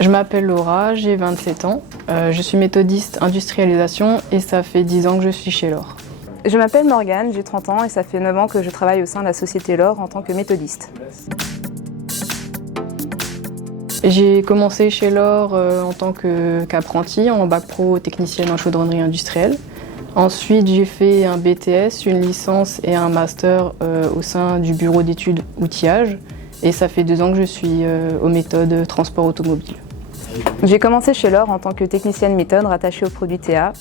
Je m'appelle Laura, j'ai 27 ans. Je suis méthodiste industrialisation et ça fait 10 ans que je suis chez L'Or. Je m'appelle Morgane, j'ai 30 ans et ça fait 9 ans que je travaille au sein de la société L'Or en tant que méthodiste. J'ai commencé chez L'Or en tant qu'apprenti en bac pro technicienne en chaudronnerie industrielle. Ensuite, j'ai fait un BTS, une licence et un master au sein du bureau d'études outillage. Et ça fait 2 ans que je suis aux méthodes transport automobile. J'ai commencé chez L'Or en tant que technicienne méthode rattachée au produit TA.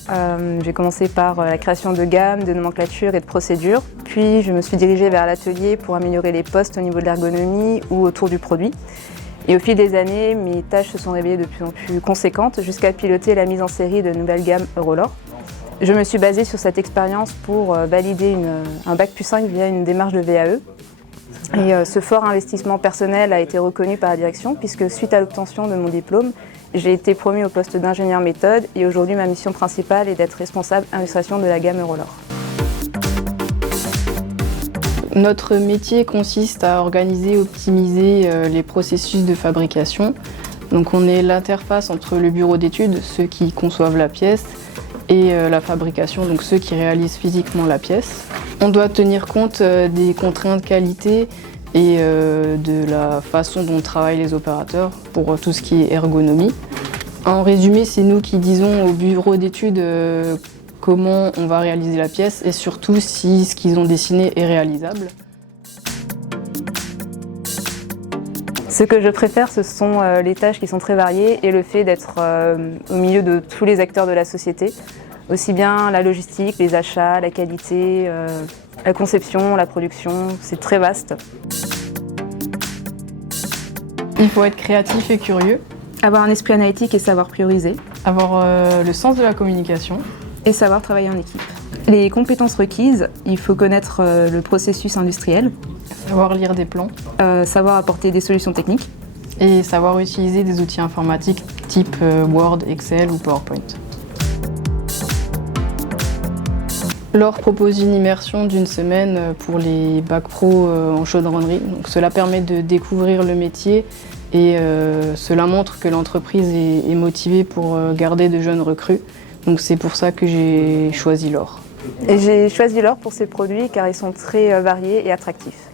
J'ai commencé par la création de gamme, de nomenclature et de procédures. Puis je me suis dirigée vers l'atelier pour améliorer les postes au niveau de l'ergonomie ou autour du produit. Et au fil des années, mes tâches se sont révélées de plus en plus conséquentes jusqu'à piloter la mise en série de nouvelles gammes Eurolor. Je me suis basée sur cette expérience pour valider un bac +5 via une démarche de VAE. Et ce fort investissement personnel a été reconnu par la direction puisque suite à l'obtention de mon diplôme, j'ai été promue au poste d'ingénieur méthode et aujourd'hui ma mission principale est d'être responsable illustration de la gamme Eurolor. Notre métier consiste à organiser et optimiser les processus de fabrication. Donc on est l'interface entre le bureau d'études, ceux qui conçoivent la pièce, et la fabrication, donc ceux qui réalisent physiquement la pièce. On doit tenir compte des contraintes qualité et de la façon dont travaillent les opérateurs pour tout ce qui est ergonomie. En résumé, c'est nous qui disons au bureau d'études comment on va réaliser la pièce et surtout si ce qu'ils ont dessiné est réalisable. Ce que je préfère, ce sont les tâches qui sont très variées et le fait d'être au milieu de tous les acteurs de la société, aussi bien la logistique, les achats, la qualité, la conception, la production, c'est très vaste. Il faut être créatif et curieux, Avoir un esprit analytique et savoir prioriser, avoir le sens de la communication, et savoir travailler en équipe. Les compétences requises, il faut connaître le processus industriel, savoir lire des plans savoir apporter des solutions techniques, et savoir utiliser des outils informatiques type Word, Excel ou PowerPoint. L'Or propose une immersion d'une semaine pour les bacs pro en chaudronnerie. Donc, cela permet de découvrir le métier et cela montre que l'entreprise est motivée pour garder de jeunes recrues. Donc c'est pour ça que j'ai choisi L'Or. Et j'ai choisi L'Or pour ses produits car ils sont très variés et attractifs.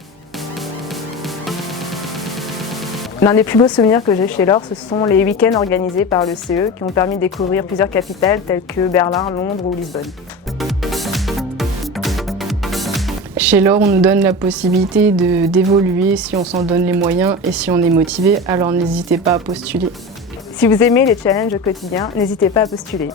L'un des plus beaux souvenirs que j'ai chez L'Or, ce sont les week-ends organisés par le CE qui ont permis de découvrir plusieurs capitales telles que Berlin, Londres ou Lisbonne. Chez L'Or, on nous donne la possibilité d'évoluer si on s'en donne les moyens et si on est motivé, alors n'hésitez pas à postuler. Si vous aimez les challenges au quotidien, n'hésitez pas à postuler.